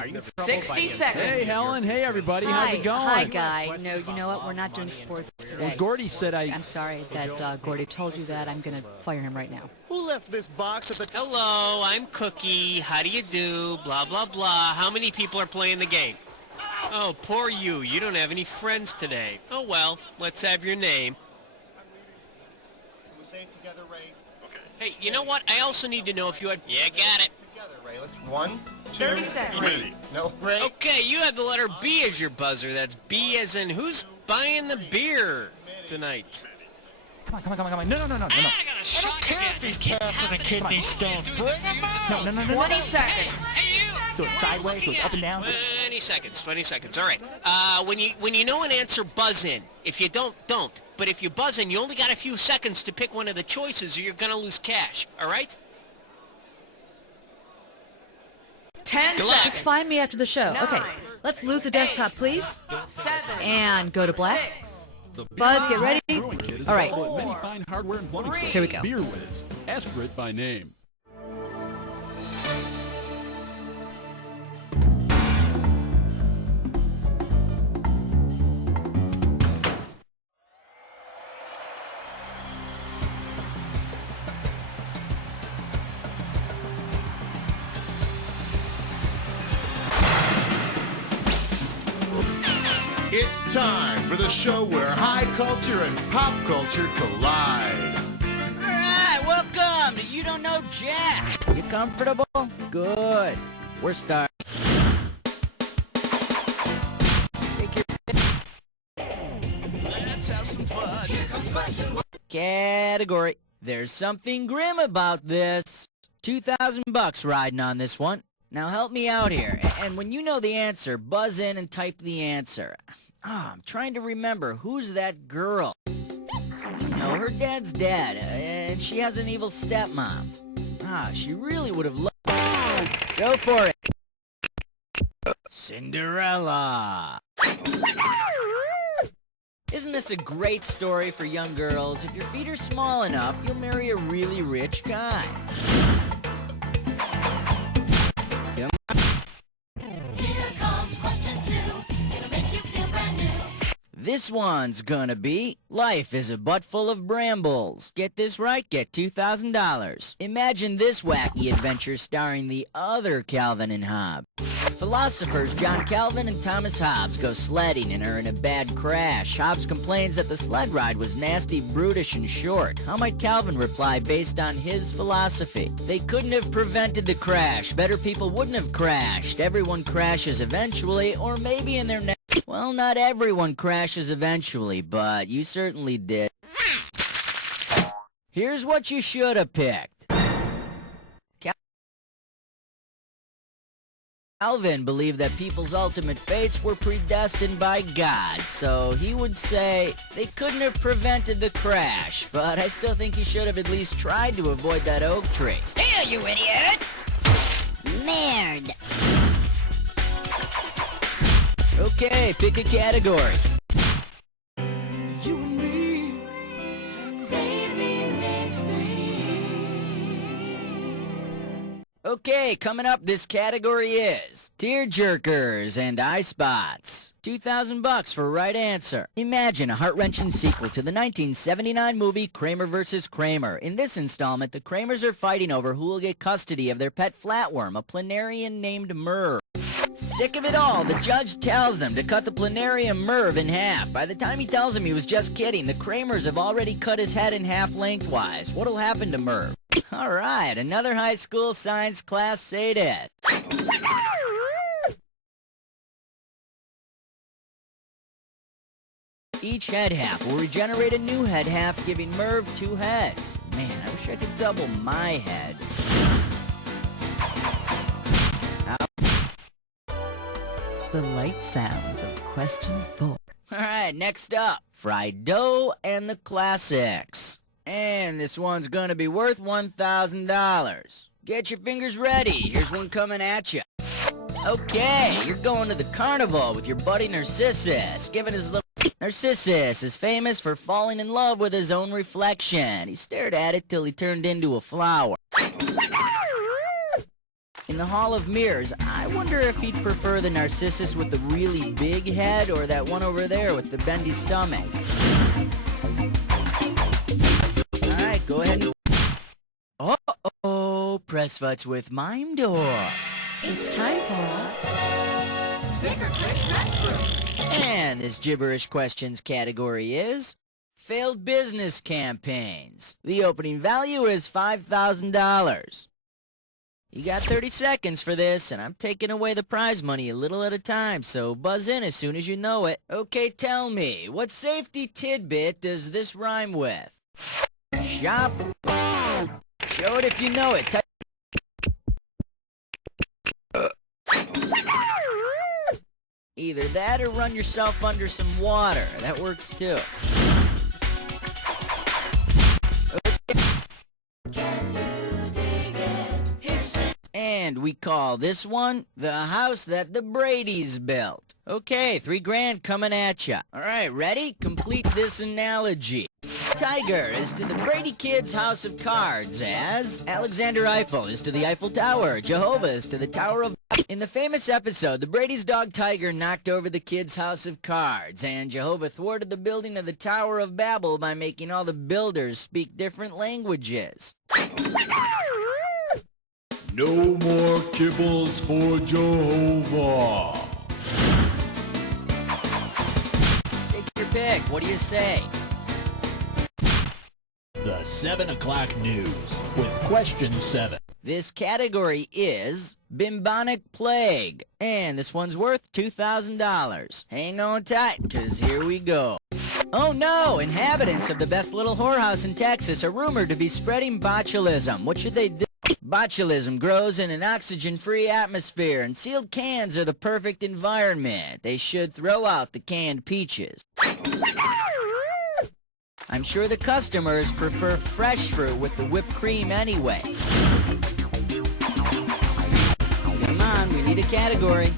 Are you 60 seconds. Hey, Helen. Hey, everybody. Hi. How's it going? Hi, Guy. No, you know what? We're not doing sports today. Well, Gordy said I'm sorry that Gordy told you that. I'm going to fire him right now. Who left this box at the... Hello, I'm Cookie. How do you do? Blah, blah, blah. How many people are playing the game? Oh, poor you. You don't have any friends today. Oh, well, let's have your name. We say it together, Ray. Okay. Hey, you know what? I also need to know if you had... Yeah, got it. Together, Ray. Let's 1, 2, 30 seconds. 3. No, Ray. Okay, you have the letter B as your buzzer. That's B as in who's buying the beer tonight? Come on. No. I don't care if he's passing a kidney stone. Bring him out. No. 20 seconds. Hey, you! So it's sideways, so it's up and down. 20 seconds. All right. When you know an answer, buzz in. If you don't. But if you buzz in, you only got a few seconds to pick one of the choices or you're going to lose cash. All right? 10 Good luck. seconds. Just find me after the show. Okay, 9, let's lose the desktop, please. 7, And go to black. 6, Buzz, get ready. Brewing Kit is All right. available at many fine hardware and plumbing stores. Here we go. Beer Whiz. Ask for it by name. It's time for the show where high culture and pop culture collide. Alright, welcome to You Don't Know Jack. You comfortable? Good. We're starting. Take your Let's have some fun. Here comes question one. Category. There's something grim about this. $2,000 riding on this one. Now help me out here. And when you know the answer, buzz in and type the answer. I'm trying to remember. Who's that girl? You know, her dad's dead, and she has an evil stepmom. She really would have loved... Go for it. Cinderella. Isn't this a great story for young girls? If your feet are small enough, you'll marry a really rich guy. This one's gonna be, life is a butt full of brambles. Get this right, get $2,000. Imagine this wacky adventure starring the other Calvin and Hobbes. Philosophers John Calvin and Thomas Hobbes go sledding and are in a bad crash. Hobbes complains that the sled ride was nasty, brutish, and short. How might Calvin reply based on his philosophy? They couldn't have prevented the crash. Better people wouldn't have crashed. Everyone crashes eventually, or maybe in their next... Well, not everyone crashes eventually, but you certainly did. Here's what you should have picked. Calvin believed that people's ultimate fates were predestined by God, so he would say they couldn't have prevented the crash, but I still think he should have at least tried to avoid that oak tree. Still, you idiot! Nerd! Okay, pick a category. You and me, baby, makes me. Okay, coming up, this category is tearjerkers and eye spots. $2,000 for right answer. Imagine a heart-wrenching sequel to the 1979 movie Kramer vs. Kramer. In this installment, the Kramers are fighting over who will get custody of their pet flatworm, a planarian named Merv. Sick of it all, the judge tells them to cut the planarian Merv in half. By the time he tells him he was just kidding, the Kramers have already cut his head in half lengthwise. What'll happen to Merv? Alright, another high school science class sadist. Each head half will regenerate a new head half, giving Merv 2 heads. Man, I wish I could double my head. The light sounds of question 4. Alright, next up, fried dough and the classics. And this one's gonna be worth $1,000. Get your fingers ready, here's one coming at you. Okay, you're going to the carnival with your buddy Narcissus, giving his little... Narcissus is famous for falling in love with his own reflection. He stared at it till he turned into a flower. In the Hall of Mirrors, I wonder if he'd prefer the Narcissus with the really big head or that one over there with the bendy stomach. Alright, go ahead and... Uh-oh, Press Futz with Mime Door. It's time for Sticker Click Rescue. And this gibberish questions category is failed business campaigns. The opening value is $5,000. You got 30 seconds for this, and I'm taking away the prize money a little at a time, so buzz in as soon as you know it. Okay, tell me, what safety tidbit does this rhyme with? Shop. Show it if you know it. Either that or run yourself under some water. That works too. And we call this one the house that the Bradys built. Okay, $3,000 coming at ya. Alright, ready? Complete this analogy. Tiger is to the Brady kids' house of cards as Alexander Eiffel is to the Eiffel Tower. Jehovah is to the Tower of... In the famous episode, the Brady's dog Tiger knocked over the kids' house of cards, and Jehovah thwarted the building of the Tower of Babel by making all the builders speak different languages. No more kibbles for Jehovah. Take your pick. What do you say? The 7 o'clock news with question 7. This category is Bimbonic Plague, and this one's worth $2,000. Hang on tight, because here we go. Oh no! Inhabitants of the best little whorehouse in Texas are rumored to be spreading botulism. What should they do? Botulism grows in an oxygen-free atmosphere, and sealed cans are the perfect environment. They should throw out the canned peaches. I'm sure the customers prefer fresh fruit with the whipped cream anyway. Come on, we need a category.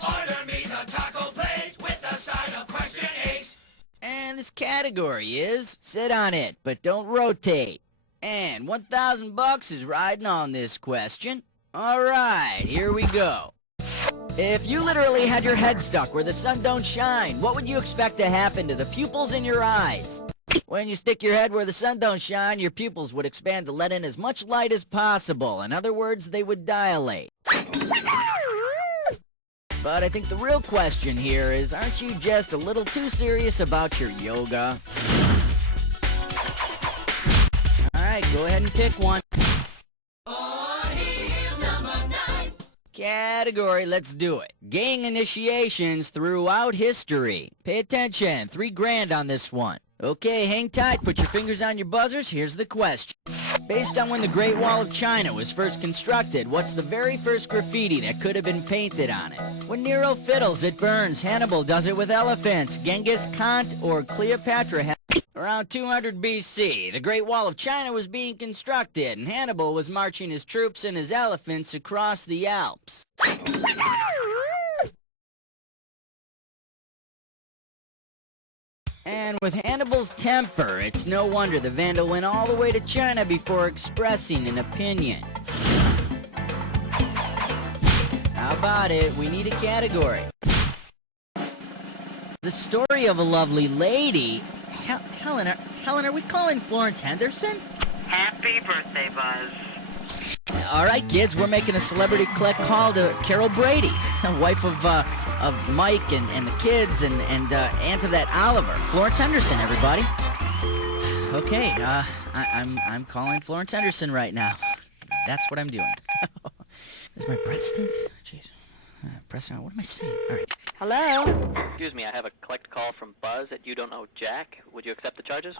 Order me the taco plate with the side of question 8. And this category is sit on it, but don't rotate. And $1,000 is riding on this question. All right, here we go. If you literally had your head stuck where the sun don't shine, what would you expect to happen to the pupils in your eyes? When you stick your head where the sun don't shine, your pupils would expand to let in as much light as possible. In other words, they would dilate. But I think the real question here is, aren't you just a little too serious about your yoga? Alright, go ahead and pick one. Category, let's do it. Gang initiations throughout history. Pay attention, $3,000 on this one. Okay, hang tight, put your fingers on your buzzers, here's the question. Based on when the Great Wall of China was first constructed, what's the very first graffiti that could have been painted on it? When Nero fiddles, it burns. Hannibal does it with elephants. Genghis Khan or Cleopatra had... Around 200 BC, the Great Wall of China was being constructed, and Hannibal was marching his troops and his elephants across the Alps. And with Hannibal's temper, it's no wonder the Vandal went all the way to China before expressing an opinion. How about it? We need a category. The story of a lovely lady... Helen, are we calling Florence Henderson? Happy birthday, Buzz. All right, kids, we're making a celebrity click call to Carol Brady, wife of Mike and the kids and aunt of that Oliver. Florence Henderson, everybody. Okay, I'm calling Florence Henderson right now. That's what I'm doing. Does my breath stink? Jeez. Pressing on. What am I saying? All right. Hello? Excuse me, I have a collect call from Buzz at You Don't Know Jack. Would you accept the charges?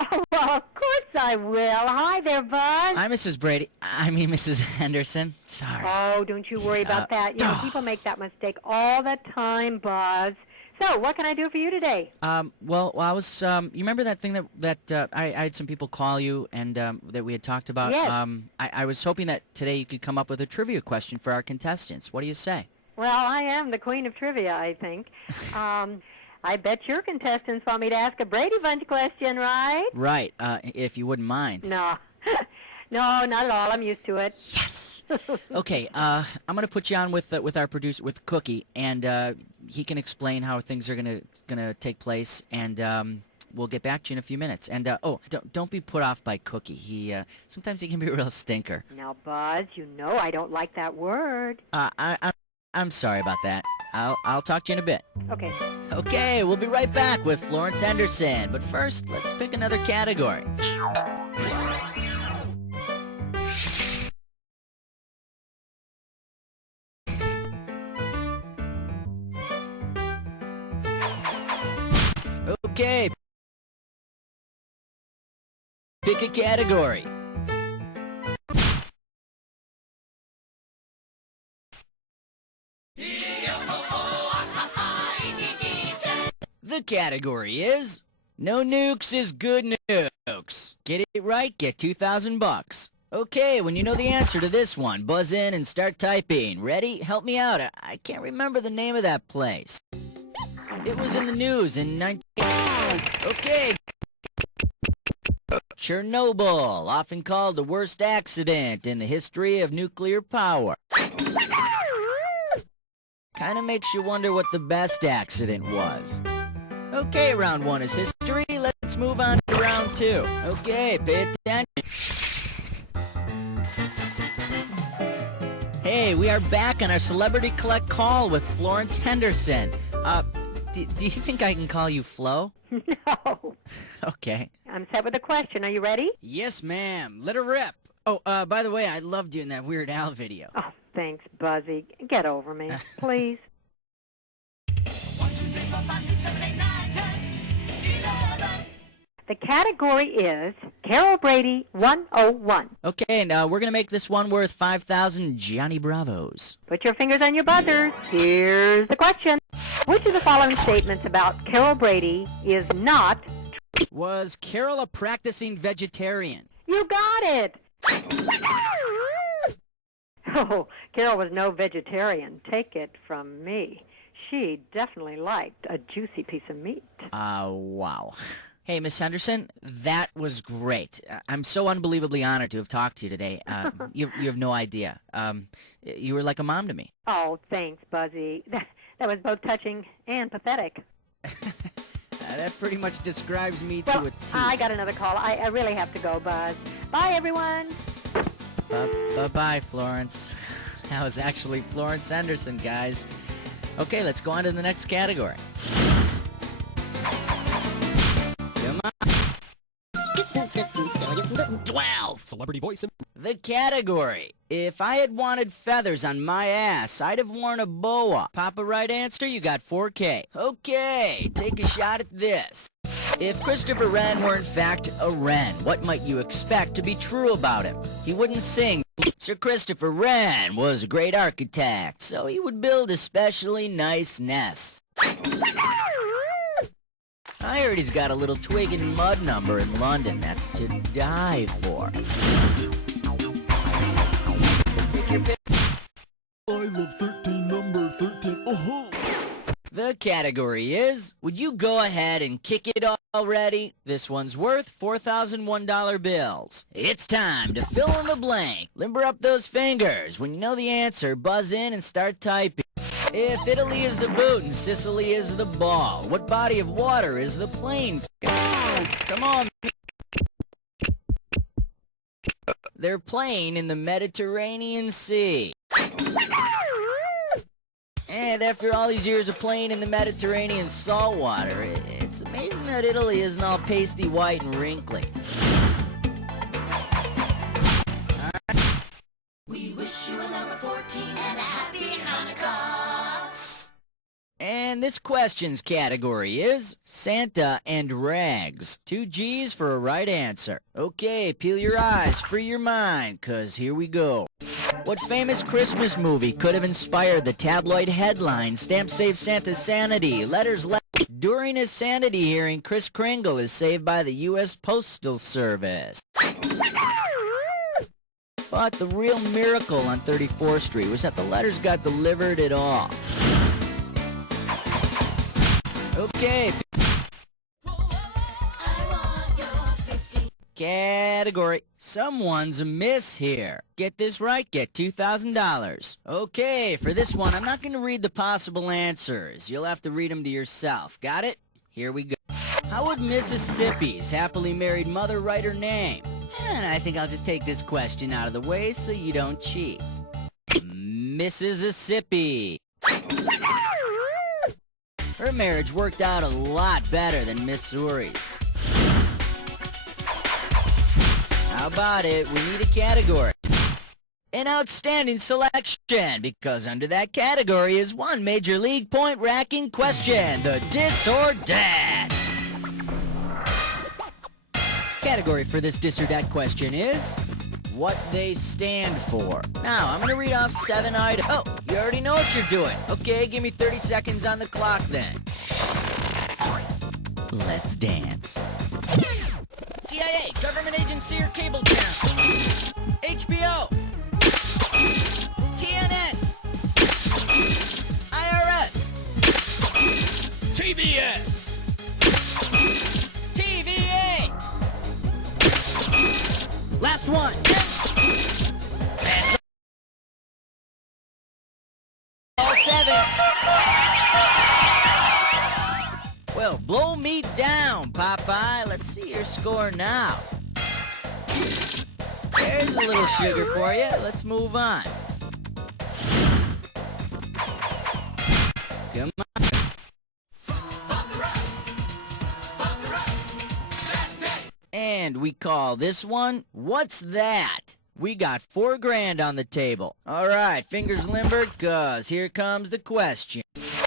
Oh, well, of course I will. Hi there, Buzz. Hi, Mrs. Brady. I mean, Mrs. Henderson. Sorry. Oh, don't you worry about that. You know, people make that mistake all the time, Buzz. So, what can I do for you today? Well, I was, you remember that thing that I had some people call you and that we had talked about? Yes. I was hoping that today you could come up with a trivia question for our contestants. What do you say? Well, I am the queen of trivia, I think. I bet your contestants want me to ask a Brady Bunch question, right? Right, if you wouldn't mind. No. No, not at all. I'm used to it. Yes. Okay, I'm gonna put you on with our producer, with Cookie, and he can explain how things are gonna take place, and we'll get back to you in a few minutes. And don't be put off by Cookie. He sometimes he can be a real stinker. Now, Buzz, you know I don't like that word. I'm sorry about that. I'll talk to you in a bit. Okay. Okay, we'll be right back with Florence Henderson. But first, let's pick another category. Okay. Pick a category. The category is no nukes is good nukes. Get it right, get $2,000. Okay, when you know the answer to this one, buzz in and start typing. Ready? Help me out. I can't remember the name of that place. It was in the news in 19... Okay. Chernobyl, often called the worst accident in the history of nuclear power. Kinda makes you wonder what the best accident was. Okay, round one is history. Let's move on to round two. Okay, pay attention. Hey, we are back on our Celebrity Collect call with Florence Henderson. Do you think I can call you Flo? No. Okay. I'm set with a question. Are you ready? Yes, ma'am. Let her rip. Oh, by the way, I loved you in that Weird Al video. Oh, thanks, Buzzy. Get over me, please. The category is Carol Brady 101. Okay, now we're gonna make this one worth 5,000 Johnny Bravos. Put your fingers on your buzzers. Here's the question. Which of the following statements about Carol Brady is not true? Was Carol a practicing vegetarian? You got it! Oh, Carol was no vegetarian. Take it from me. She definitely liked a juicy piece of meat. Wow. Hey, Miss Henderson, that was great. I'm so unbelievably honored to have talked to you today. You have no idea. You were like a mom to me. Oh, thanks, Buzzy. That was both touching and pathetic. That pretty much describes me Well, to a T. I got another call. I really have to go, Buzz. Bye, everyone. Bye-bye, Florence. That was actually Florence Henderson, guys. Okay, let's go on to the next category. Come on. 12. Celebrity voice. The category. If I had wanted feathers on my ass, I'd have worn a boa. Pop a right answer, you got 4K. Okay, take a shot at this. If Christopher Wren were in fact a wren, what might you expect to be true about him? He wouldn't sing. Sir Christopher Wren was a great architect, so he would build especially nice nests. I heard he's got a little twig and mud number in London that's to die for. Take your pick. I love 13, number 13. Oh-ho. The category is, would you go ahead and kick it already? This one's worth $4,001 bills. It's time to fill in the blank. Limber up those fingers. When you know the answer, buzz in and start typing. If Italy is the boot and Sicily is the ball, what body of water is the plane? Come on. They're playing in the Mediterranean Sea. And after all these years of playing in the Mediterranean saltwater, it's amazing that Italy isn't all pasty white and wrinkly. We wish you a number 14 and a happy Hanukkah. And this question's category is Santa and rags. 2 G's for a right answer. Okay, peel your eyes, free your mind, 'cause here we go. What famous Christmas movie could have inspired the tabloid headline, Stamp Saves Santa's Sanity, Letters left? During his sanity hearing, Kris Kringle is saved by the U.S. Postal Service. But the real miracle on 34th Street was that the letters got delivered at all. Okay. Category. Someone's a miss here. Get this right, get $2,000. Okay, for this one, I'm not going to read the possible answers. You'll have to read them to yourself. Got it? Here we go. How would Mississippi's happily married mother write her name? And I think I'll just take this question out of the way so you don't cheat. Mississippi. Her marriage worked out a lot better than Missouri's. How about it? We need a category. An outstanding selection, because under that category is one major league point-racking question, the dis or dat. Category for this dis or dat question is what they stand for. Now, I'm going to read off 7 items. Oh, you already know what you're doing. Okay, give me 30 seconds on the clock then. Let's dance. CIA, government agency or cable channel. HBO. TNN. IRS. TBS. TVA. Last one. That's all 7. Well, blow me down, Popeye. Let's see your score now. There's a little sugar for you. Let's move on. Come on. And we call this one, What's That? We got $4,000 on the table. All right, fingers limbered, cause here comes the question.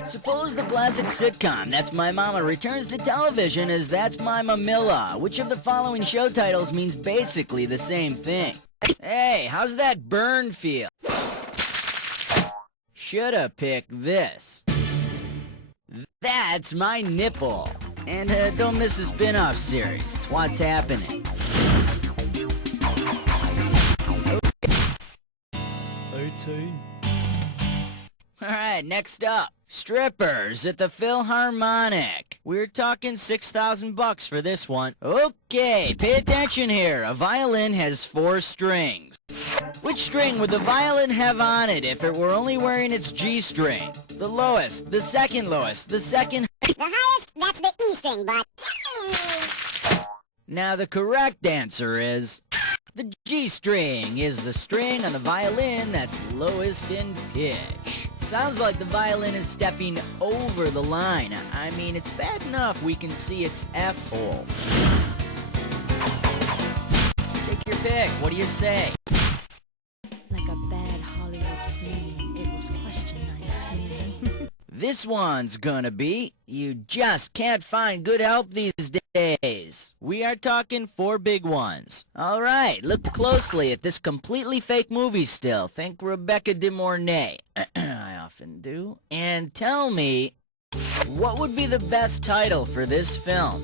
Suppose the classic sitcom, That's My Mama, returns to television as That's My Mamilla. Which of the following show titles means basically the same thing? Hey, how's that burn feel? Shoulda picked this. That's My Nipple. And don't miss the spin-off series. It's what's happening. 18. Alright, next up. Strippers at the Philharmonic. We're talking $6,000 for this one. Okay, pay attention here. A violin has 4 strings. Which string would the violin have on it if it were only wearing its G string? The lowest, the second lowest, the second... The highest, that's the E string, bud. Now the correct answer is... The G string is the string on the violin that's lowest in pitch. Sounds like the violin is stepping over the line. I mean, it's bad enough we can see its F-hole. Take your pick. What do you say? Like a bad Hollywood scene, it was question 19. This one's gonna be, you just can't find good help these days. We are talking 4 big ones. Alright, look closely at this completely fake movie still. Think Rebecca De Mornay. I often do. And tell me, what would be the best title for this film?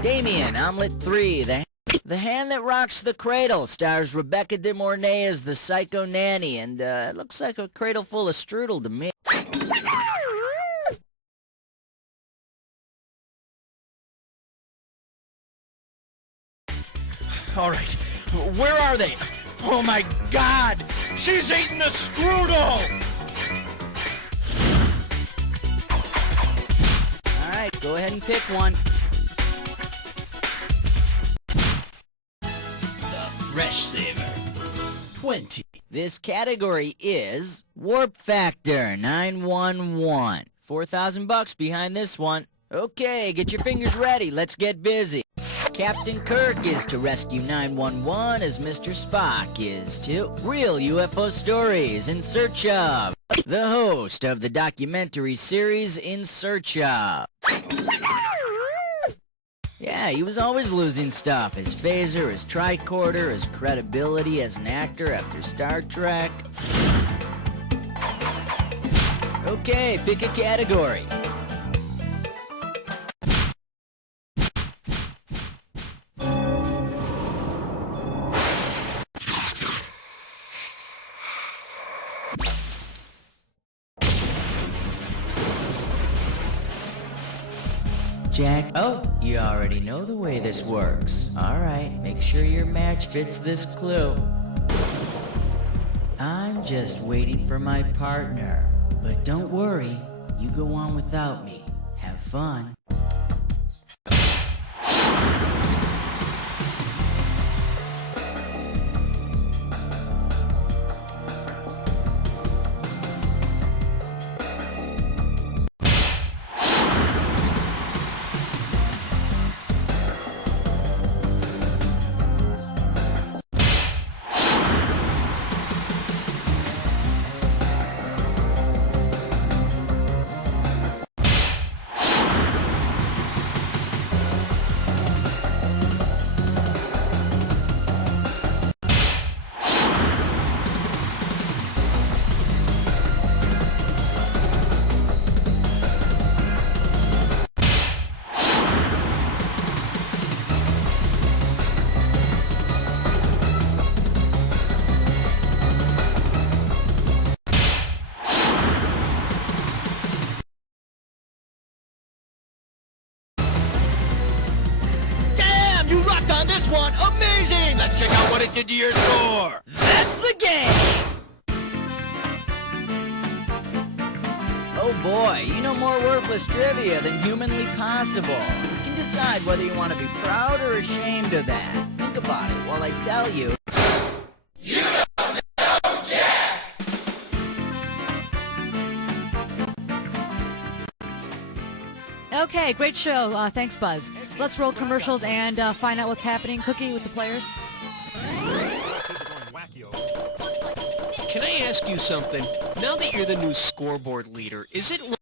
Damien, Omelet 3, The Hand That Rocks the Cradle stars Rebecca De Mornay as the psycho nanny, and it looks like a cradle full of strudel to me. All right, where are they? Oh my God, she's eating the strudel! All right, go ahead and pick one. Fresh Saver. 20. This category is Warp Factor 911. $4,000 behind this one. Okay, get your fingers ready. Let's get busy. Captain Kirk is to rescue 911 as Mr. Spock is to real UFO stories in search of the host of the documentary series In Search of. Yeah, he was always losing stuff. His phaser, his tricorder, his credibility as an actor after Star Trek. Okay, pick a category. Jack? Oh, you already know the way this works. Alright, make sure your match fits this clue. I'm just waiting for my partner. But don't worry, you go on without me. Have fun. You rocked on this one! Amazing! Let's check out what it did to your score! That's the game! Oh boy, you know more worthless trivia than humanly possible. You can decide whether you want to be proud or ashamed of that. Think about it while I tell you. You don't know Jack! Okay, great show. Thanks, Buzz. Let's roll commercials and find out what's happening. Cookie, with the players. Can I ask you something? Now that you're the new scoreboard leader, is it